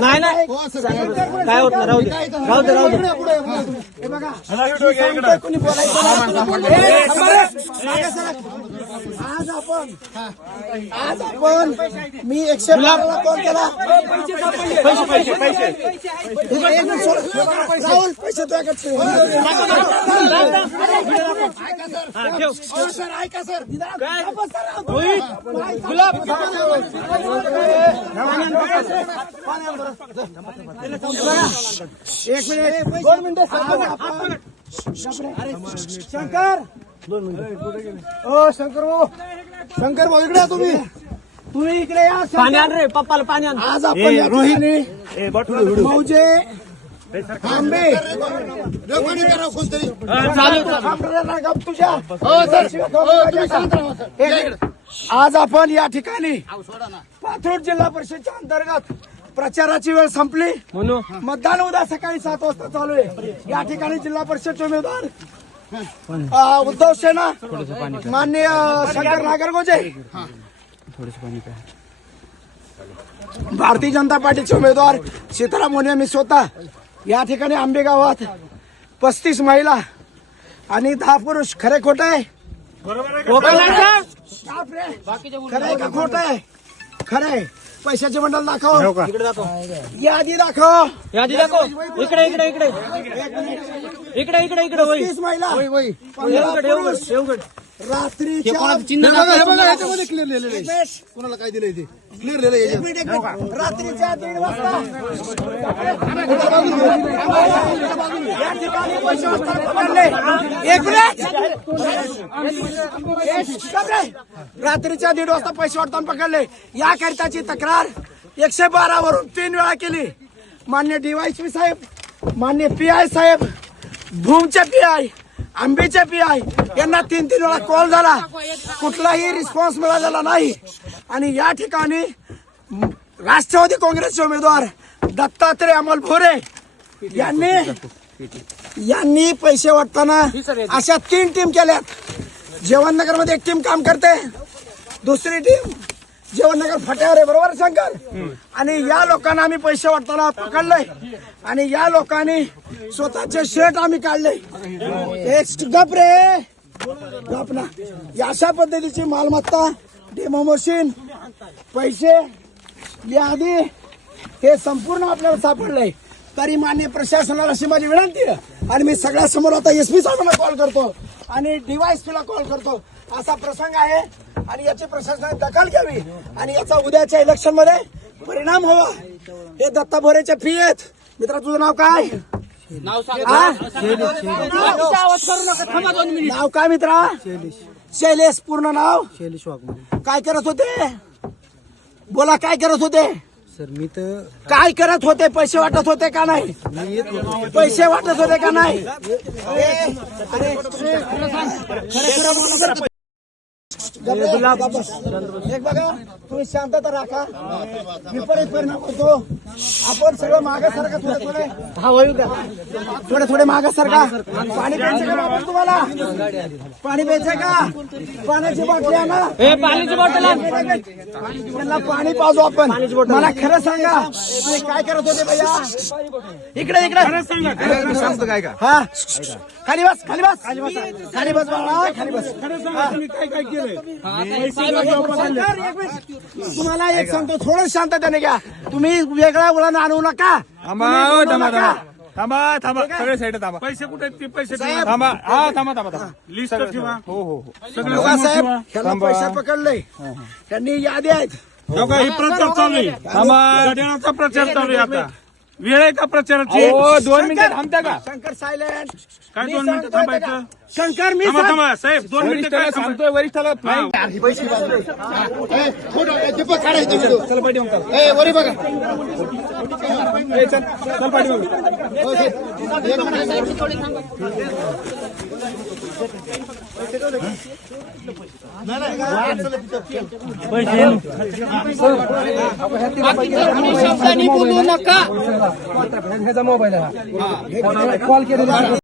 नाही नाही काय होत नाही, राहू दे राहू दे राहू दे. हे बघा सांगतोय कोणी आज आपण मी 112 कॉल केला. राहुल पैसे तुझ्याकडे सर ऐका सर एक मिनिट 2 मिनिटं शंकर 2 मिनिटं. ओ शंकर भाऊ, शंकर भाऊ इकडे तुम्ही इकडे या. पाणी आण रे पप्पाला पाणी आण. आज आपण रोहिणी मौजे आंबे तुझ्या आज आपण या ठिकाणी पाथर्डी जिल्हा परिषदच्या अंतर्गत प्रचाराची वेळ संपली. मतदान उद्या सकाळी 7 वाजता चालू आहे. या ठिकाणी जिल्हा परिषदचे उमेदवार उद्धव सेना, माननीय शंकर नागरगोजे, भारतीय जनता पार्टीचे उमेदवार सीताराम मोने, मी स्वतः या ठिकाणी आंबे गावात 35 महिला आणि 10 पुरुष. खरे खोट आहे? खरंय का खोट आहे? खरंय. पैशाचे बंडल दाखव, यादी दाखव, यादी दाखव. इकडे इकडे इकडे इकडे इकडे इकडे 30 महिला, 15 पुरुष. रात्रीच्या याच्यामध्ये क्लिअर लिहिलेलं कोणाला काय दिलंय ते क्लिअर लिहिलंय. रात्रीच्या 1:30 वाजता या ठिकाणी पैसे वाटप पकडले. एक मिनिट. रात्रीच्या 1:30 वाजता पैसे वाटताना पकडले. याकरिताची तक्रार 112 वरून 3 वेळा केली. मान्य डीवायएसपी साहेब, मान्य पीआय साहेब, भूमचे पीआय, आंबेचे पीआय यांना 3 वेळा कॉल झाला. कुठलाही रिस्पॉन्स मिळालेला नाही. आणि या ठिकाणी राष्ट्रवादी काँग्रेसचे उमेदवार दत्तात्रय अमोल भोरे यांनी पैसे वाटताना अशा 3 टीम केल्यात. जेवणनगरमध्ये एक टीम काम करते, दुसरी टीम जेवणनगर फाट्यावर आहे, बरोबर शंकर. आणि या लोकांना आम्ही पैसे वाटताना पकडले आणि या लोकांनी स्वतःचे शर्ट आम्ही काढले. गप रे गप ना. अशा पद्धतीची मालमत्ता, डेमो मशीन, पैसे, यादी हे संपूर्ण आपल्याला सापडलंय. तरी मान्य प्रशासनाला अशी माझी विनंती आहे. आणि मी सगळ्यासमोर आता एसपी साहेबांना कॉल करतो आणि डीवायएसपीला कॉल करतो. असा प्रसंग आहे आणि याची प्रशासनाने दखल घ्यावी आणि याचा उद्याच्या इलेक्शन मध्ये परिणाम व्हावा. हे दत्ता भोरेचे फी आहेत. मित्रा तुझं नाव काय? नाव काय मित्रा? शैलेश. पूर्ण नाव? शैलेश वाघमारे. काय करत होते? बोला काय करत होते? सर मी तर काय करत होते? पैसे वाटत होते का नाही? पैसे वाटत होते का नाही? एक बघा, तुम्ही शांतता राखा. विपरीत परिणाम होतो. आपण सगळं मागे सारखा थोडे थोडे मागे सारखा. पाणी प्यायचं का बाबा तुम्हाला? पाणी प्यायचंय का? पाण्याची बाटली आणा. पाण्याची बॉटल आण. त्यांना पाणी पाजू आपण. मला खरं सांगा तुम्ही काय करत होते भैया? इकडे इकडे शांत काय का हा खाली बस खाली बस खाली बस बाळा खाली बस. काय केलंय तुम्हाला एक सांगतो, थोडं शांततेने घ्या. तुम्ही वेगळा वळण आणू नका. थांबा सगळे साईड थांबा. पैसे कुठे आहेत? ते पैसे थांबा. हा थांबा लिस्ट ठेवा. हो साहेब ह्याला पैसे पकडले. त्यांनी यादी आहेत. ही प्रचार चालू आहे. थांबा प्रचार चालू आहे. आता वेळ आहे का प्रचाराची? 2 मिनिटं थांबता का? शंकर सायलेंट. काय 2 मिनिटं थांबायचं? शंकर मी थांबा साहेब 2 मिनिटं काय सांगतोय वरिष्ठाला? बोलू नका. मोबाईल कॉल केलेला